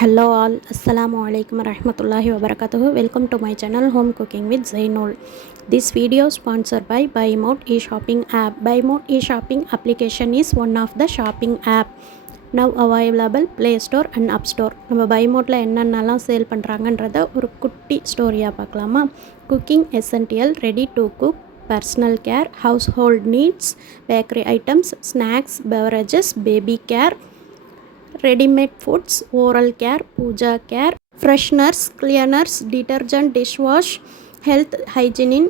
Hello all, Assalamu alaikum warahmatullahi wabarakatuh. Welcome to my channel Home Cooking with Zainul. This video sponsored by BuyMode e-shopping app. BuyMode e-shopping application is one of the shopping app now available Play Store and App Store. நம்ம BuyModeல என்னென்னலாம் sale பண்ணுறாங்கன்றத ஒரு குட்டி ஸ்டோரியாக பார்க்கலாமா? Cooking essential, ready to cook, personal care, household needs, bakery items, snacks, beverages, baby care, ready-made foods, oral care, puja care, fresheners, cleaners, detergent, dishwash, health, hygiene,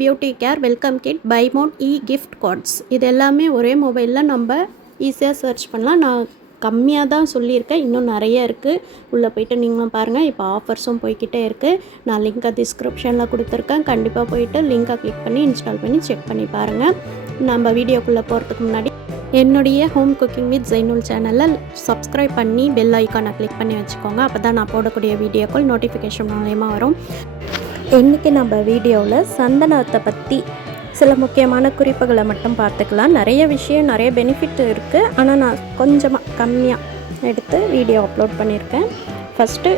beauty care, welcome kit, BuyMode gift cards. இது எல்லாமே ஒரே மொபைலில் நம்ம ஈஸியாக search பண்ணலாம். நான் கம்மியாக தான் சொல்லியிருக்கேன், இன்னும் நிறைய இருக்குது. உள்ளே போய்ட்டு நீங்களும் பாருங்கள். இப்போ ஆஃபர்ஸும் போய்கிட்டே இருக்குது. நான் லிங்க்கை டிஸ்கிரிப்ஷனில் கொடுத்துருக்கேன். கண்டிப்பாக போய்ட்டு லிங்க்கை கிளிக் பண்ணி இன்ஸ்டால் பண்ணி செக் பண்ணி பாருங்கள். நம்ம வீடியோக்குள்ளே போகிறதுக்கு முன்னாடி என்னுடைய ஹோம் குக்கிங் வித் ஜெய்னுல் சேனலில் சப்ஸ்கிரைப் பண்ணி பெல் ஐக்கானை கிளிக் பண்ணி வச்சுக்கோங்க. அப்போ தான் நான் போடக்கூடிய வீடியோக்கள் நோட்டிஃபிகேஷன் மூலயமா வரும். இன்றைக்கி நம்ம வீடியோவில் சந்தனத்தை பற்றி சில முக்கியமான குறிப்புகளை மட்டும் பார்த்துக்கலாம். நிறைய விஷயம், நிறைய பெனிஃபிட் இருக்குது. ஆனால் நான் கொஞ்சமாக கம்மியாக எடுத்து வீடியோ அப்லோட் பண்ணியிருக்கேன். ஃபஸ்ட்டு,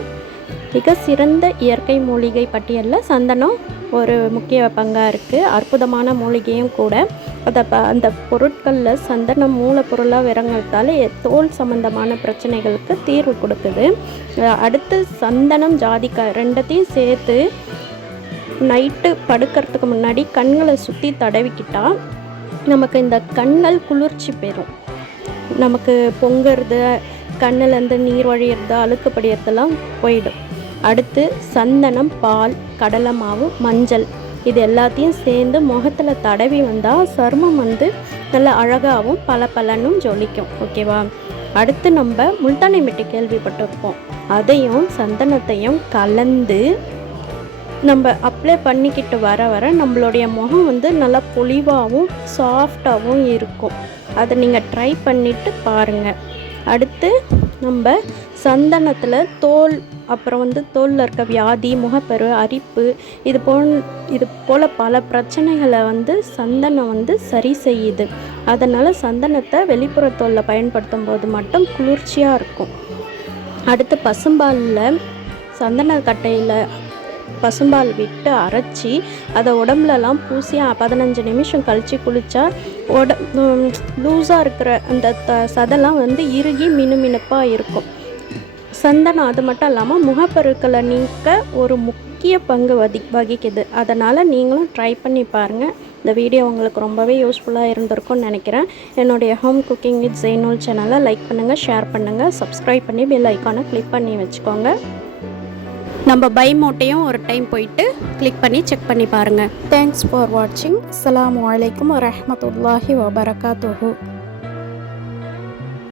மிக சிறந்த இயற்கை மூலிகை பட்டியலில் சந்தனம் ஒரு முக்கிய பங்காக இருக்குது. அற்புதமான மூலிகையும் கூட. அந்த பொருட்களில் சந்தனம் மூலப்பொருளாக இறங்கிறதால தோல் சம்மந்தமான பிரச்சனைகளுக்கு தீர்வு கொடுக்குது. அடுத்து சந்தனம், ஜாதிக்காய் ரெண்டத்தையும் சேர்த்து நைட்டு படுக்கிறதுக்கு முன்னாடி கண்களை சுற்றி தடவிக்கிட்டால் நமக்கு இந்த கண்கள் குளிர்ச்சி பெறும். நமக்கு பொங்குறது, கண்ணிலேருந்து நீர் வழியிறது, அழுக்கு படியறதெல்லாம் போயிடும். அடுத்து சந்தனம், பால், கடலை மாவு, மஞ்சள் இது எல்லாத்தையும் சேர்ந்து முகத்தில் தடவி வந்தால் சருமம் நல்ல அழகாகவும் பளபளன்னும் ஜொலிக்கும். ஓகேவா? அடுத்து நம்ம முல்தானி மிட்டி கேள்விப்பட்டிருப்போம். அதையும் சந்தனத்தையும் கலந்து நம்ம அப்ளை பண்ணிக்கிட்டு வர வர நம்மளுடைய முகம் நல்லா பொலிவாகவும் சாஃப்டாகவும் இருக்கும். அதை நீங்கள் ட்ரை பண்ணிவிட்டு பாருங்கள். அடுத்து நம்ம சந்தனத்தில் தோல், அப்புறம் தோலில் இருக்க வியாதி, முகப்பரு, அரிப்பு இது போல் பல பிரச்சனைகளை சந்தனம் சரி செய்யுது. அதனால் சந்தனத்தை வெளிப்புற தோலில் பயன்படுத்தும் போது மட்டும் குளிர்ச்சியாக இருக்கும். அடுத்து பசும்பாலில், சந்தன கட்டையில் பசும்பால் விட்டு அரைச்சி அதை உடம்புலலாம் பூசி 15 நிமிஷம் கழித்து குளித்தா லூஸாக இருக்கிற அந்த சதெல்லாம் இறுகி மினுமினுப்பாக இருக்கும். சந்தனம் அது மட்டும் இல்லாமல் முகப்பருக்களை நீக்க ஒரு முக்கிய பங்கு வகிக்குது. அதனால் நீங்களும் ட்ரை பண்ணி பாருங்கள். இந்த வீடியோ உங்களுக்கு ரொம்பவே யூஸ்ஃபுல்லாக இருந்திருக்கும்னு நினைக்கிறேன். என்னுடைய ஹோம் குக்கிங் வித் ஜெய்னுல் சேனலை லைக் பண்ணுங்கள், ஷேர் பண்ணுங்கள், சப்ஸ்கிரைப் பண்ணி பெல் ஐக்கானை கிளிக் பண்ணி வச்சுக்கோங்க. நம்ம BuyModeயும் ஒரு டைம் போயிட்டு கிளிக் பண்ணி செக் பண்ணி பாருங்கள். தேங்க்ஸ் ஃபார் வாட்சிங். அஸ்ஸலாமு அலைக்கும் வரஹ்மத்துல்லாஹி வபரகாத்துஹு.